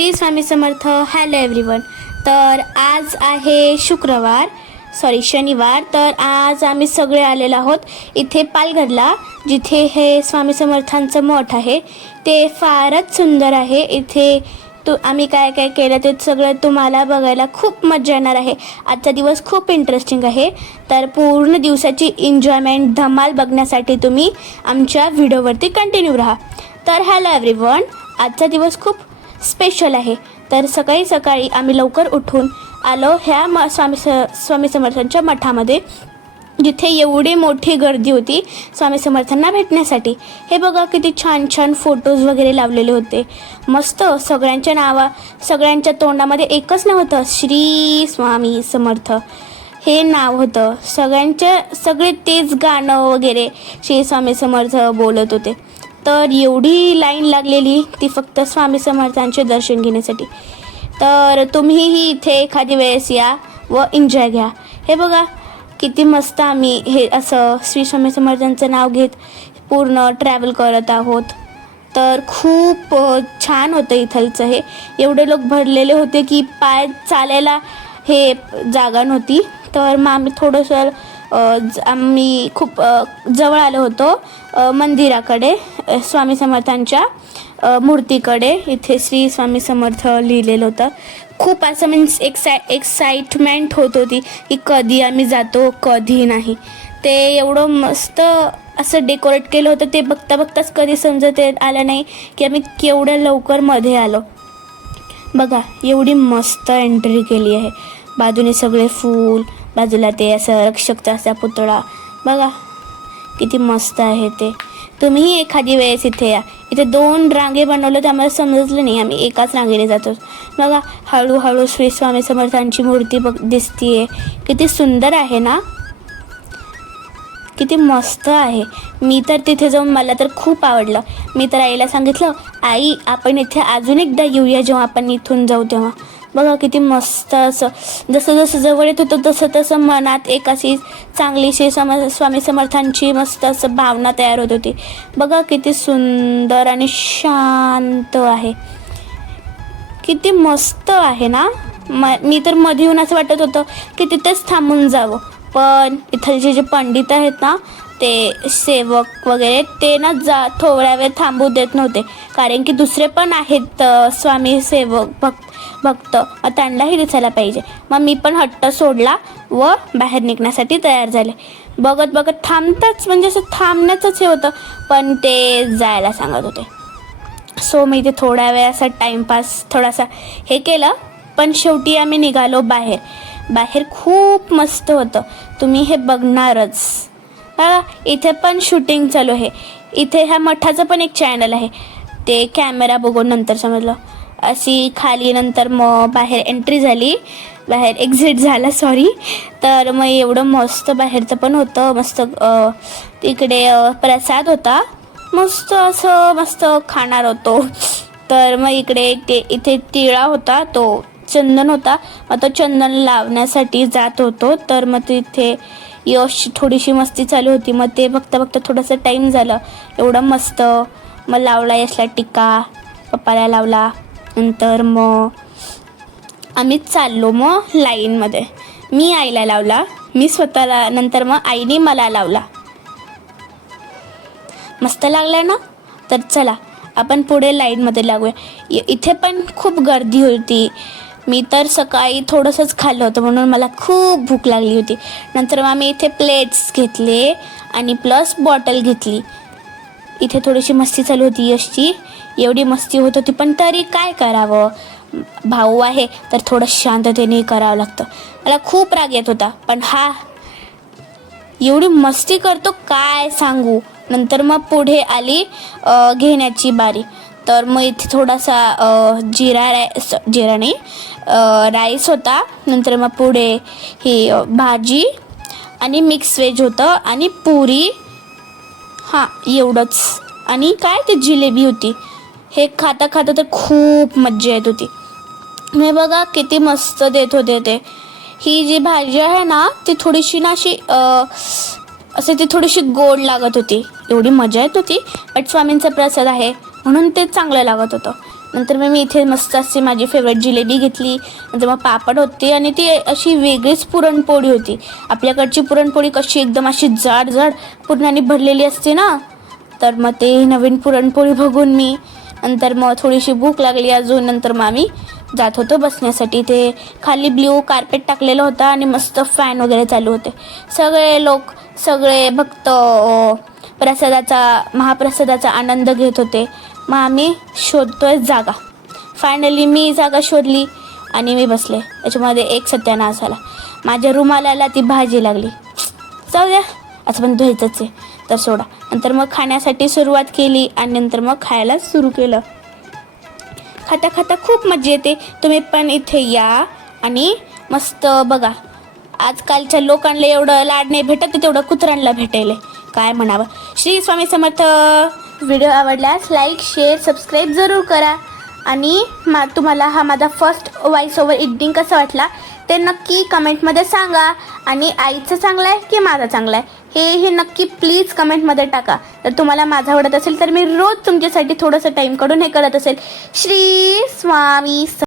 Shri Swami Samarth. Hello everyone. तर आज आहे शनिवार. तर आज आम्ही सगळे आलेलो आहोत इथे पालघरला, जिथे हे स्वामी समर्थांचं मठ आहे. ते फारच सुंदर आहे. इथे आम्ही काय काय केलं ते सगळं तुम्हाला बघायला खूप मजा येणार आहे. आजचा दिवस खूप इंटरेस्टिंग आहे. तर पूर्ण दिवसाची एन्जॉयमेंट धमाल बघण्यासाठी तुम्ही आमच्या व्हिडिओवरती कंटिन्यू राहा. तर हॅलो एव्हरीवन, आजचा दिवस खूप स्पेशल आहे. तर सकाळी सकाळी आम्ही लवकर उठून आलो ह्या स्वामी समर्थांच्या मठामध्ये, जिथे एवढी मोठी गर्दी होती स्वामी समर्थांना भेटण्यासाठी. हे बघा किती छान छान फोटोज वगैरे लावलेले होते. मस्त सगळ्यांच्या तोंडामध्ये एकच नाव होतं, श्री स्वामी समर्थ हे नाव होतं. सगळे तेच गाणं वगैरे श्री स्वामी समर्थ बोलत होते. तर एवढी लाईन लागलेली ती फक्त स्वामी समर्थांचे दर्शन घेण्यासाठी. तर तुम्हीही इथे एखादी वेळेस या व एन्जॉय घ्या. हे बघा किती मस्त आम्ही हे असं श्री स्वामी समर्थांचं नाव घेत पूर्ण ट्रॅव्हल करत आहोत. तर खूप छान होतं इथलचं. हे एवढे लोक भरलेले होते की पाय चालायला हे जागा नव्हती. तर मग आम्ही खूप जवळ आलो होतो मंदिराकडे, स्वामी समर्थांच्या मूर्तीकडे. इथे श्री स्वामी समर्थ लिहिलेलं होतं. खूप असं मीन्स एक्साइटमेंट होत होती की कधी आम्ही जातो कधी नाही. ते एवढं मस्त असं डेकोरेट केलं होतं, ते बघताच कधी समजत आलं नाही की आम्ही केवढ्या लवकर मध्ये आलो. बघा एवढी मस्त एंट्री केली आहे. बाजूने सगळे फूल, बाजूला ते असं रक्षकचा असा पुतळा. बघा किती मस्त आहे ते. तुम्हीही एखादी वेळेस इथे या. इथे 2 रांगे बनवलं तर आम्हाला समजलं नाही, आम्ही एकाच रांगेने जातो. बघा हळूहळू श्री स्वामी समर्थांची मूर्ती दिसतीये. किती सुंदर आहे ना, किती मस्त आहे. मी तर तिथे जाऊन मला तर खूप आवडलं. मी तर आईला सांगितलं, आई आपण इथे अजून एकदा येऊया जेव्हा आपण इथून जाऊ तेव्हा. बघा किती मस्त असं जसं जवळ येत होतं तसं मनात एक अशी चांगलीशी स्वामी समर्थांची मस्त असं भावना तयार होत होती. बघा किती सुंदर आणि शांत आहे. किती मस्त आहे ना. मी तर मध्ये येऊन असं वाटत होतं की तिथेच थांबून जावं, पण इथलचे जे पंडित आहेत ना, ते सेवक वगैरे ते ना थोड्या वेळ थांबू देत नव्हते. कारण की दुसरे पण आहेत स्वामी सेवक भक्त, त्यांनाही दिसायला पाहिजे. मग मी पण हट्ट सोडला व बाहेर निघण्यासाठी तयार झाले. बघत थांबताच म्हणजे असं थांबण्याचंच हे होतं, पण ते जायला सांगत होते. सो मी ते थोड्या वेळ असा टाईमपास थोडासा हे केलं, पण शेवटी आम्ही निघालो बाहेर. खूप मस्त होतं. तुम्ही हे बघणारच. इथे पण शूटिंग चालू आहे. इथे ह्या मठाचं पण एक चॅनल आहे. ते कॅमेरा बघून नंतर समजलं. अशी खाली नंतर मग बाहेर एंट्री झाली, बाहेर एक्झिट झाला सॉरी. तर मग एवढं मस्त बाहेरचं पण होतं. मस्त तिकडे प्रसाद होता. मस्त खाणार होतो. तर मग इथे तिळा होता, तो चंदन होता. मग तो चंदन लावण्यासाठी जात होतो. तर मग तिथे थोडीशी मस्ती चालू होती. मग ते बघता थोडंसं टाईम झालं. एवढं मस्त मग लावला यसला टिक्का, पप्पाला लावला. नंतर मग आम्ही चाललो मग लाईनमध्ये. मी आईला लावला, मी स्वतःला, नंतर मग आईने मला लावला. मस्त लागला ना. तर चला आपण पुढे लाईनमध्ये लागूया. इथे पण खूप गर्दी होती. मी तर सकाळी थोडंसंच खाल्लं होतं म्हणून मला खूप भूक लागली होती. नंतर मग आम्ही इथे प्लेट्स घेतले आणि प्लस बॉटल घेतली. इथे थोडीशी मस्ती चालू होती यशची. एवढी मस्ती होत होती, पण तरी काय करावं, भाऊ आहे तर थोडं शांततेने करावं लागतं. मला खूप राग येत होता, पण हा एवढी मस्ती करतो काय सांगू. नंतर मग पुढे आली घेण्याची बारी. तर मग इथे थोडासा जिरा नाही राईस होता. नंतर मग पुढे ही भाजी आणि मिक्स व्हेज होतं आणि पुरी, एवढंच. आणि काय ते जिलेबी होती. हे खाता तर खूप मज्जा येत होती. मी बघा किती मस्त देत होते ते. ही जी भाजी आहे ना ती थोडीशी ना अशी असं ती थोडीशी गोड लागत होती. एवढी मजा येत होती. बट स्वामींचा प्रसाद आहे म्हणून ते चांगलं लागत होतं. नंतर मग मी इथे मस्त अशी माझी फेवरेट जिलेबी घेतली. नंतर मग पापड होते आणि ती अशी वेगळीच पुरणपोळी होती. आपल्याकडची पुरणपोळी कशी एकदम अशी जाड जाड पुरणाने भरलेली असते ना, तर मग ते नवीन पुरणपोळी बघून मी नंतर मग थोडीशी भूक लागली अजून. नंतर मग आम्ही जात होतो बसण्यासाठी. ते खाली ब्ल्यू कार्पेट टाकलेलं होतं आणि मस्त फॅन वगैरे चालू होते. सगळे लोक, सगळे भक्त महाप्रसादाचा आनंद घेत होते. मग आम्ही शोधतोय जागा. फायनली मी जागा शोधली आणि मी बसले. त्याच्यामध्ये एक सत्यानाश झाला. माझ्या रुमालाला ती भाजी लागली. जाऊ द्या, असं पण धुवायचंच आहे तर सोडा. नंतर मग खाण्यासाठी सुरुवात केली आणि नंतर मग खायला सुरू केलं. खाता खाता खूप मजा येते. तुम्ही पण इथे या आणि मस्त बघा. आजकालच्या लोकांना एवढं लाड नाही भेटत, तेवढं कुत्र्यांना भेटायला काय म्हणावं. श्री स्वामी समर्थ. व्हिडिओ आवडल्यास लाईक, शेअर, सबस्क्राईब जरूर करा. आणि तुम्हाला हा माझा फर्स्ट व्हॉइस ओव्हर एडिटिंग कसा वाटला ते नक्की कमेंटमध्ये सांगा. आणि आईचं चांगलं आहे की माझं चांगलं आहे हे नक्की प्लीज कमेंटमध्ये टाका. तर तुम्हाला माझं आवडत असेल तर मी रोज तुमच्यासाठी थोडंसं टाईम काढून हे करत असेल. श्री स्वामी